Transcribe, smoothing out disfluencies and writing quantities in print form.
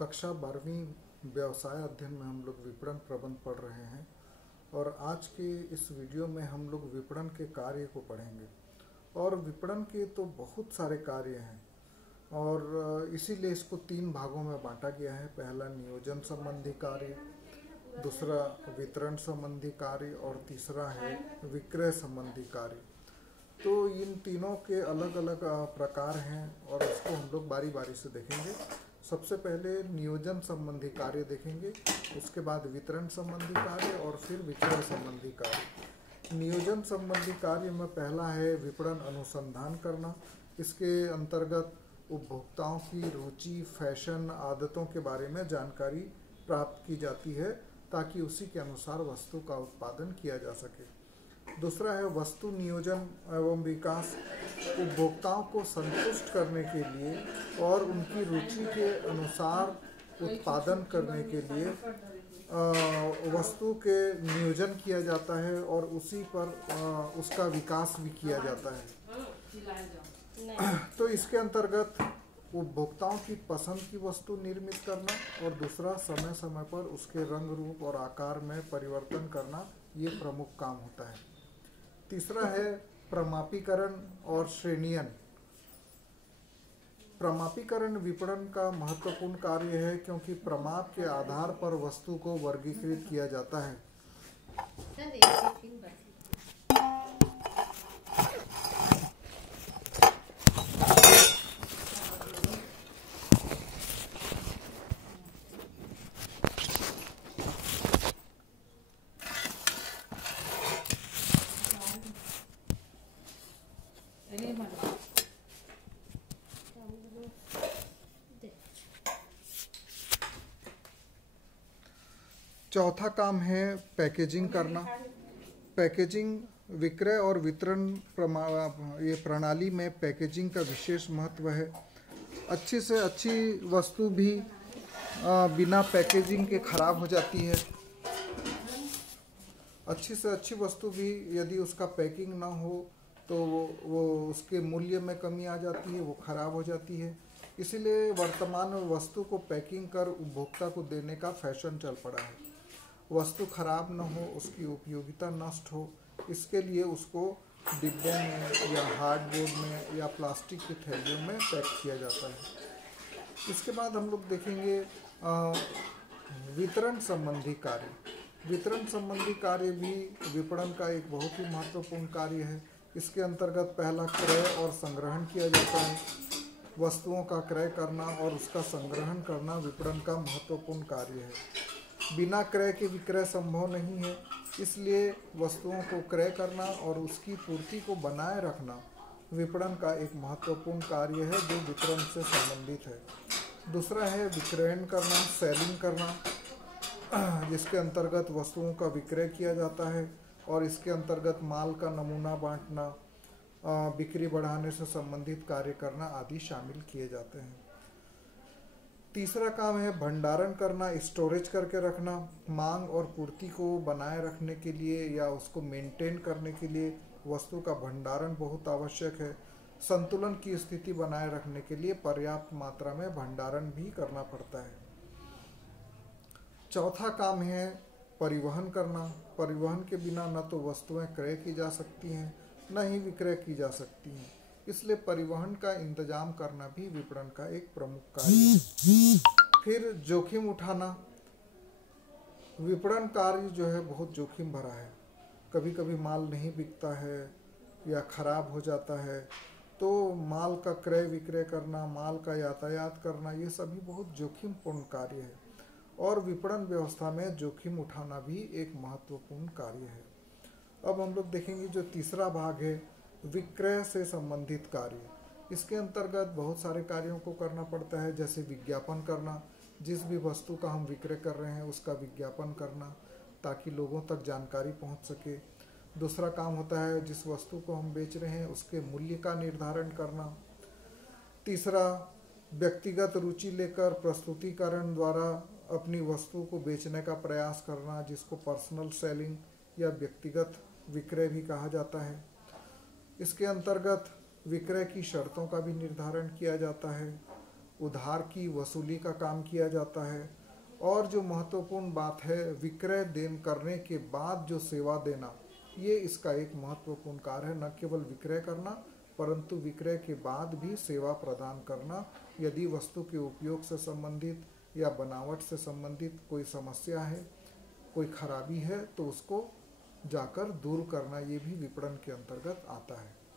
कक्षा 12वीं व्यवसाय अध्ययन में हम लोग विपणन प्रबंध पढ़ रहे हैं और आज के इस वीडियो में हम लोग विपणन के कार्य को पढ़ेंगे। और विपणन के तो बहुत सारे कार्य हैं और इसीलिए इसको 3 भागों में बांटा गया है। पहला नियोजन संबंधी कार्य, दूसरा वितरण संबंधी कार्य और तीसरा है विक्रय संबंधी कार्य। तो इन तीनों के अलग अलग प्रकार हैं और इसको हम लोग बारी बारी से देखेंगे। सबसे पहले नियोजन संबंधी कार्य देखेंगे, उसके बाद वितरण संबंधी कार्य और फिर विक्रय संबंधी कार्य। नियोजन संबंधी कार्य में पहला है विपणन अनुसंधान करना। इसके अंतर्गत उपभोक्ताओं की रुचि, फैशन, आदतों के बारे में जानकारी प्राप्त की जाती है ताकि उसी के अनुसार वस्तु का उत्पादन किया जा सके। दूसरा है वस्तु नियोजन एवं विकास। उपभोक्ताओं को संतुष्ट करने के लिए और उनकी रुचि के अनुसार उत्पादन करने के लिए वस्तु के नियोजन किया जाता है और उसी पर उसका विकास भी किया जाता है। तो इसके अंतर्गत उपभोक्ताओं की पसंद की वस्तु निर्मित करना और दूसरा समय समय पर उसके रंग, रूप और आकार में परिवर्तन करना, ये प्रमुख काम होता है। तीसरा है प्रमापीकरण और श्रेणीयन। प्रमापीकरण विपणन का महत्वपूर्ण कार्य है क्योंकि प्रमाप के आधार पर वस्तु को वर्गीकृत किया जाता है। चौथा काम है पैकेजिंग करना। पैकेजिंग विक्रय और वितरण ये प्रणाली में पैकेजिंग का विशेष महत्व है। अच्छी से अच्छी वस्तु भी बिना पैकेजिंग के खराब हो जाती है। अच्छी से अच्छी वस्तु भी यदि उसका पैकिंग ना हो तो वो उसके मूल्य में कमी आ जाती है, वो खराब हो जाती है। इसीलिए वर्तमान में वस्तु को पैकिंग कर उपभोक्ता को देने का फैशन चल पड़ा है। वस्तु खराब न हो, उसकी उपयोगिता नष्ट हो, इसके लिए उसको डिब्बों में या हार्डबोर्ड में या प्लास्टिक की थैलियों में पैक किया जाता है। इसके बाद हम लोग देखेंगे वितरण संबंधी कार्य। वितरण संबंधी कार्य भी विपणन का एक बहुत ही महत्वपूर्ण कार्य है। इसके अंतर्गत पहला क्रय और संग्रहण किया जाता है। वस्तुओं का क्रय करना और उसका संग्रहण करना विपणन का महत्वपूर्ण कार्य है। बिना क्रय के विक्रय संभव नहीं है, इसलिए वस्तुओं को क्रय करना और उसकी पूर्ति को बनाए रखना विपणन का एक महत्वपूर्ण कार्य है जो वितरण से संबंधित है। दूसरा है विक्रयण करना, सेलिंग करना, जिसके अंतर्गत वस्तुओं का विक्रय किया जाता है और इसके अंतर्गत माल का नमूना बांटना, बिक्री बढ़ाने से संबंधित कार्य करना आदि शामिल किए जाते हैं। तीसरा काम है भंडारण करना, स्टोरेज करके रखना। मांग और पूर्ति को बनाए रखने के लिए या उसको मेंटेन करने के लिए वस्तु का भंडारण बहुत आवश्यक है। संतुलन की स्थिति बनाए रखने के लिए पर्याप्त मात्रा में भंडारण भी करना पड़ता है। चौथा काम है परिवहन करना। परिवहन के बिना न तो वस्तुएं क्रय की जा सकती हैं न ही विक्रय की जा सकती हैं, इसलिए परिवहन का इंतजाम करना भी विपणन का एक प्रमुख कार्य है। फिर जोखिम उठाना। विपणन कार्य जो है बहुत जोखिम भरा है। कभी कभी माल नहीं बिकता है या खराब हो जाता है, तो माल का क्रय विक्रय करना, माल का यातायात करना, ये सभी बहुत जोखिमपूर्ण कार्य है और विपणन व्यवस्था में जोखिम उठाना भी एक महत्वपूर्ण कार्य है। अब हम लोग देखेंगे जो तीसरा भाग है विक्रय से संबंधित कार्य। इसके अंतर्गत बहुत सारे कार्यों को करना पड़ता है, जैसे विज्ञापन करना। जिस भी वस्तु का हम विक्रय कर रहे हैं उसका विज्ञापन करना ताकि लोगों तक जानकारी पहुंच सके। दूसरा काम होता है जिस वस्तु को हम बेच रहे हैं उसके मूल्य का निर्धारण करना। तीसरा व्यक्तिगत रुचि लेकर प्रस्तुतिकरण द्वारा अपनी वस्तु को बेचने का प्रयास करना, जिसको पर्सनल सेलिंग या व्यक्तिगत विक्रय भी कहा जाता है। इसके अंतर्गत विक्रय की शर्तों का भी निर्धारण किया जाता है उधार की वसूली का काम किया जाता है। और जो महत्वपूर्ण बात है, विक्रय देन करने के बाद जो सेवा देना, ये इसका एक महत्वपूर्ण कार्य है। न केवल विक्रय करना परंतु विक्रय के बाद भी सेवा प्रदान करना। यदि वस्तु के उपयोग से संबंधित या बनावट से संबंधित कोई समस्या है, कोई खराबी है, तो उसको जाकर दूर करना, ये भी विपणन के अंतर्गत आता है।